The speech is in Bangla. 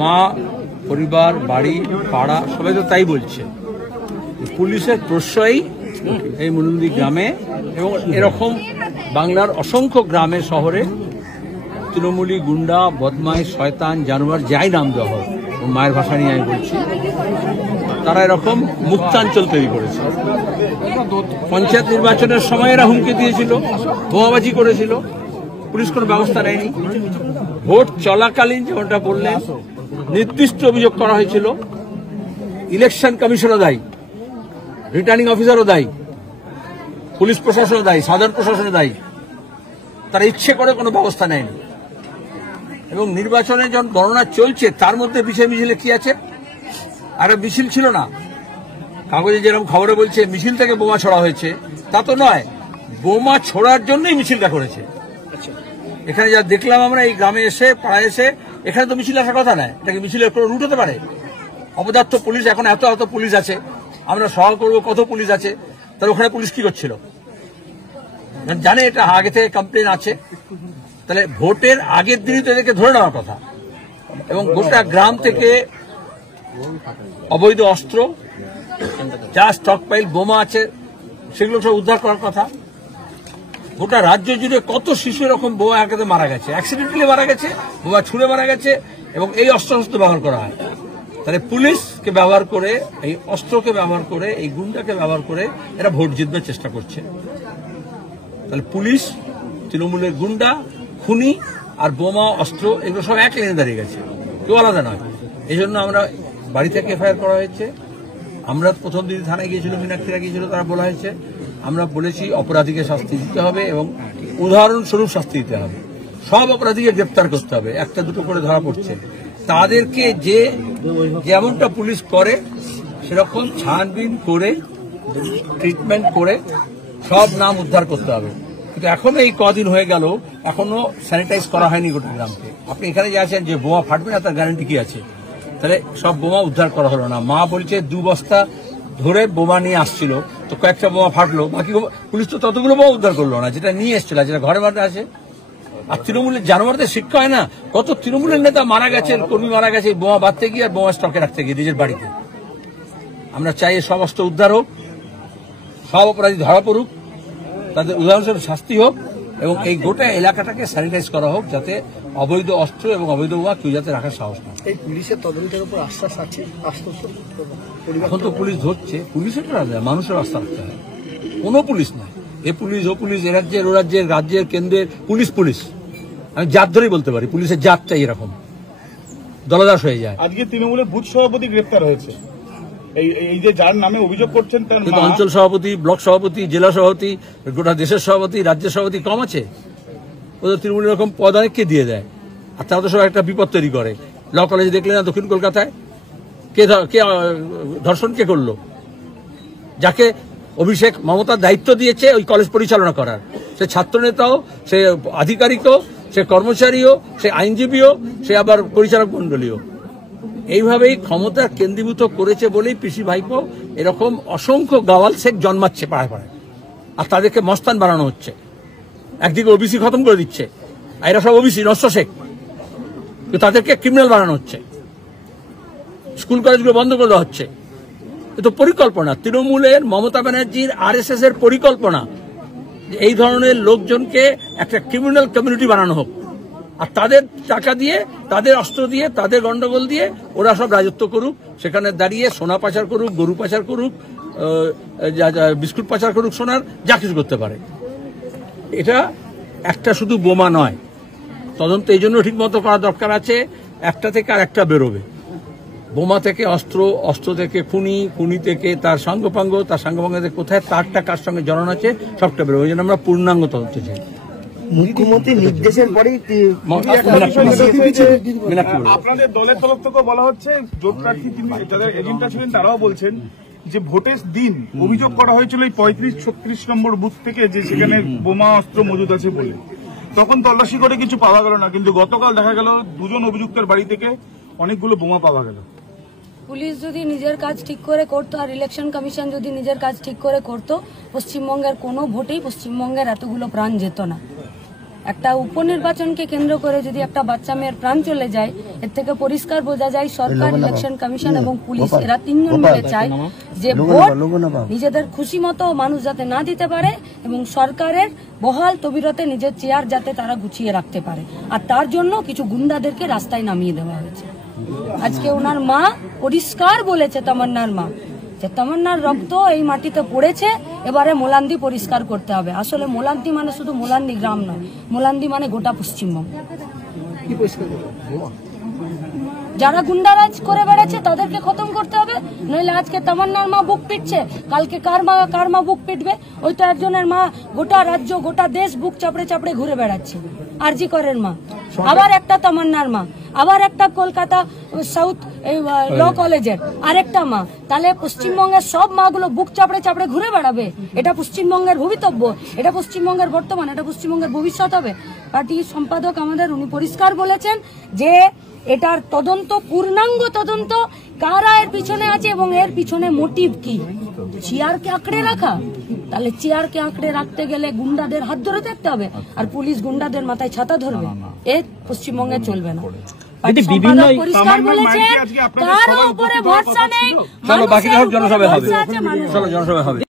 মা, পরিবার, বাড়ি, পাড়া সবাই তো তাই বলছে। পুলিশের প্রশ্রয়ই এই মুলুন্দি গ্রামে এবং এরকম বাংলার অসংখ্য গ্রামে শহরে তৃণমূলী, গুন্ডা, বদমাই, শয়তান, জানোয়ার যাই নাম দেওয়া হোক, মায়ের ভাষা নিয়ে আমি বলছি, তারা এরকম মুক্তাঞ্চল তৈরি করেছে। পঞ্চায়েত নির্বাচনের সময় এরা হুমকি দিয়েছিল, বোমাবাজি করেছিল, পুলিশ কোনো ব্যবস্থা নেয়নি। ভোট চলাকালীন যেমনটা বললেন, নির্দিষ্ট অভিযোগ করা হয়েছিল, ইলেকশন কমিশনও দায়ী, রিটার্নিং অফিসারও দায়ী, পুলিশ প্রশাসনও দায়ী, সাধারণ প্রশাসনও দায়ী। তারা ইচ্ছে করে কোনো ব্যবস্থা নেয়নি। এবং নির্বাচনে যখন গণনা চলছে তার মধ্যে বিষয় মিছিলে কি আছে? আর মিছিল ছিল না, কাগজে যেরকম খবরে বলছে মিছিল থেকে বোমা ছোড়া হয়েছে, তা তো নয়। বোমা ছোড়ার জন্যই মিছিলটা করেছে। এখানে যা দেখলাম আমরা এই গ্রামে এসে, পাড়ায় এসে, এখানে তো মিছিল আসার কথা নয়। এটাকে মিছিলের কোনো রুট হতে পারে? অপদার্থ পুলিশ, এখন এত এত পুলিশ আছে, আমরা সওয়াল করবো কত পুলিশ আছে, তাহলে ওখানে পুলিশ কি করছিল? জানে এটা আগে থেকে কমপ্লেন আছে, তাহলে ভোটের আগের দিনই তো এদেরকে ধরে নেওয়ার কথা। এবং গোটা গ্রাম থেকে অবৈধ অস্ত্র, যা স্টক পাইল, বোমা আছে, সেগুলো সব উদ্ধার করার কথা। গোটা রাজ্য জুড়ে কত শিশু এরকম বোমা আঘাতে মারা গেছে, অ্যাক্সিডেন্টালি মারা গেছে, বোমা ছুঁড়ে মারা গেছে, এবং এই অস্ত্র ব্যবহার করা হয়। তাহলে পুলিশকে ব্যবহার করে, এই অস্ত্রকে ব্যবহার করে, এই গুন্ডাকে ব্যবহার করে এরা ভোট জিতবার চেষ্টা করছে। তাহলে পুলিশ, তৃণমূলের গুন্ডা, খুনি আর বোমা, অস্ত্র, এগুলো সব এক লাইনে দাঁড়িয়ে গেছে, কেউ আলাদা নয়। এই জন্য আমরা বাড়ি থেকে এফআইআর করা হয়েছে। আমরা প্রথম দিন থানায় গিয়েছিল, মীনাক্ষীরা গিয়েছিল, তারা বলা হয়েছে, আমরা বলেছি অপরাধীকে শাস্তি দিতে হবে এবং উদাহরণস্বরূপ শাস্তি দিতে হবে। সব অপরাধীকে গ্রেপ্তার করতে হবে, একটা দুটো করে ধরা পড়ছে। তাদেরকে যে যেমনটা পুলিশ করে সেরকম ছানবিন করে, ট্রিটমেন্ট করে সব নাম উদ্ধার করতে হবে। কিন্তু এখনো এই কদিন হয়ে গেল, এখনো স্যানিটাইজ করা হয়নি গোটা গ্রামকে। আপনি এখানে যে আছেন, যে বোমা ফাটবে না তার গ্যারান্টি কি আছে? তাহলে সব বোমা উদ্ধার করা হলো না। মা বলছে 2 বস্তা ধরে বোমা নিয়ে আসছিল, তো কয়েকটা বোমা ফাটলো, বাকি পুলিশ তো ততগুলো বোমা উদ্ধার করলো না যেটা নিয়ে এসছিল, যেটা ঘরে মাঠে আছে। আর তৃণমূলের জানোয়ারদের শিক্ষা হয় না? কত তৃণমূলের নেতা মারা গেছেন, কর্মী মারা গেছে বোমা বাঁধতে গিয়ে আর বোমা স্টকে রাখতে গিয়ে নিজের বাড়িতে। আমরা চাই সব অস্ত্র উদ্ধার হোক, সব অপরাধী ধরা পড়ুক, তাদের উদাহরণস্বরূপ শাস্তি হোক, এবং এই গোটা এলাকাটাকে স্যানিটাইজ করা হোক, যাতে অবৈধ অস্ত্র এবং অবৈধ বোমা কেউ যাতে রাখার সাহস না। এই পুলিশের তদন্তের উপর আশ্বাস আছে? এখন তো পুলিশ ধরছে, পুলিশের মানুষের আস্থা রাখতে হয়। কোনো পুলিশ নয়, এ পুলিশ ও পুলিশ, এ রাজ্যের ও রাজ্যের, রাজ্যের কেন্দ্রের পুলিশ পুলিশ। আমি জাত ধরেই বলতে পারি, পুলিশের জাতটাই এরকম দলদাস হয়ে যায়। আজকে তৃণমূলের বুথ সভাপতি গ্রেপ্তার হয়েছে, এই যে যার নামে অভিযোগ করছেন তার কিন্তু অঞ্চল সভাপতি, ব্লক সভাপতি, জেলা সভাপতি, গোটা দেশের সভাপতি, রাজ্যের সভাপতি কম আছে? ওদের তৃণমূল এরকম পদ অনেককে দিয়ে দেয়, আর তারা তো সব একটা বিপদ তৈরি করে। ল কলেজে দেখলে না দক্ষিণ কলকাতায় কে ধর্ষণ কে করলো? যাকে অভিষেক মমতার দায়িত্ব দিয়েছে ওই কলেজ পরিচালনা করার, সে ছাত্রনেতাও, সে আধিকারিকও, সে কর্মচারীও, সে আইনজীবীও, সে আবার পরিচালক মন্ডলীও। এইভাবেই ক্ষমতা কেন্দ্রীভূত করেছে বলেই পিসি ভাইপো এরকম অসংখ্য গাওয়াল শেখ জন্মাচ্ছে পাড়ায় পাড়ায়, আর তাদেরকে মস্তান বানানো হচ্ছে। একদিকে ওবিসি খতম করে দিচ্ছে, আর এরা সব ওবিসি নস্য শেখ, তাদেরকে ক্রিমিনাল বানানো হচ্ছে, স্কুল কলেজগুলো বন্ধ করে দেওয়া হচ্ছে। এ তো পরিকল্পনা, তৃণমূলের, মমতা ব্যানার্জির, RSS এর পরিকল্পনা, এই ধরনের লোকজনকে একটা ক্রিমিনাল কমিউনিটি বানানো হোক, আর তাদের টাকা দিয়ে, তাদের অস্ত্র দিয়ে, তাদের গন্ডগোল দিয়ে ওরা সব রাজত্ব করুক, সেখানে দাঁড়িয়ে সোনা পাচার করুক, গরু পাচার করুক, বিস্কুট পাচার করুক, সোনার যা কিছু করতে পারে। এটা একটা শুধু বোমা নয়, তদন্ত এই জন্য ঠিক মতো করা দরকার আছে। একটা থেকে আর একটা বেরোবে, বোমা থেকে অস্ত্র, অস্ত্র থেকে খুনি, খুনি থেকে তার সাঙ্গপাঙ্গ, তার সাঙ্গপাঙ্গ থেকে কোথায় তারটা কার সঙ্গে জড়ানো আছে, সবটা বেরোবে। ওই জন্য আমরা পূর্ণাঙ্গ তদন্ত চাই। মুখ্যমন্ত্রীর নির্দেশের পরেই আপনাদের দলের তরফ থেকে বলা হচ্ছে, জোট প্রার্থী যাদের এজেন্টরা ছিলেন তারাও বলছেন যে ভোটের দিন অভিযোগ করা হয়েছিল এই 35-36 নম্বর বুথ থেকে, যে সেখানে বোমা অস্ত্র মজুদ আছে বলে। তখন তল্লাশি করে কিছু পাওয়া গেল না, কিন্তু গতকাল দেখা গেল 2 জন অভিযুক্তের বাড়ি থেকে অনেকগুলো বোমা পাওয়া গেল। পুলিশ যদি নিজের কাজ ঠিক করে করতো, আর ইলেকশন কমিশন যদি নিজের কাজ ঠিক করে করতো, পশ্চিমবঙ্গের কোনো ভোটেই পশ্চিমবঙ্গের এতগুলো প্রাণ যেত না। একটা উপনির্বাচনকে কেন্দ্র করে যদি একটা বাচ্চা মেয়ের প্রাণ চলে যায়, এর থেকে পরিষ্কার বোঝা যায় সরকার, ইলেকশন কমিশন এবং পুলিশ এরা তিনজন মিলে চায় যে ভোট নিজেদের খুশি মতো মানুষ যাতে না দিতে পারে এবং সরকারের বহাল তবিরতে নিজের চেয়ার যাতে তারা গুছিয়ে রাখতে পারে, আর তার জন্য কিছু গুন্ডাদেরকে রাস্তায় নামিয়ে দেওয়া হয়েছে। আজকে ওনার মা পরিষ্কার বলেছে, তামান্নার মা, যে তামান্নার রক্ত এই মাটিতে পড়েছে, এবারে মোলান্দি পরিষ্কার করতে হবে। আসলে মোলান্দি মানে শুধু মোলান্দি গ্রাম নয়, মোলান্দি মানে গোটা পশ্চিমবঙ্গ। যারা গুন্ডারাজ করে বেড়াচ্ছে তাদেরকে খতম করতে হবে, নইলে আজকে তামান্নার মা বুক পিটছে, কালকে কার মা বুক পিটবে? ওই তো একজনের মা গোটা রাজ্য গোটা দেশ বুক চাপড়ে চাপড়ে ঘুরে বেড়াচ্ছে, আরজি করের মা, আবার একটা তামান্নার মা, আবার একটা কলকাতা সাউথ ল কলেজের আরেকটা মা। তাহলে পশ্চিমবঙ্গের সব মাগুলো বুক চাপড়ে চাপড়ে ঘুরে বেড়াবে? এটা পশ্চিমবঙ্গের ভবিতব্য, এটা পশ্চিমবঙ্গের বর্তমান, এটা পশ্চিমবঙ্গের ভবিষ্যৎ হবে? পার্টির সম্পাদক আমাদের উনি পরিষ্কার বলেছেন যে এটার তদন্ত, পূর্ণাঙ্গ তদন্ত, কারা এর পিছনে আছে এবং এর পিছনে মোটিভ কি। চেয়ারকে আঁকড়ে রাখা, তাহলে চেয়ারকে আঁকড়ে রাখতে গেলে গুন্ডাদের হাত ধরে থাকতে হবে, আর পুলিশ গুন্ডাদের মাথায় ছাতা ধরবে, এ পশ্চিমবঙ্গে চলবে না। পরিষ্কার বলেছেন কারো উপরে ভরসা নেই, চলো বাকি জনসভা হবে, চলো জনসভা হবে।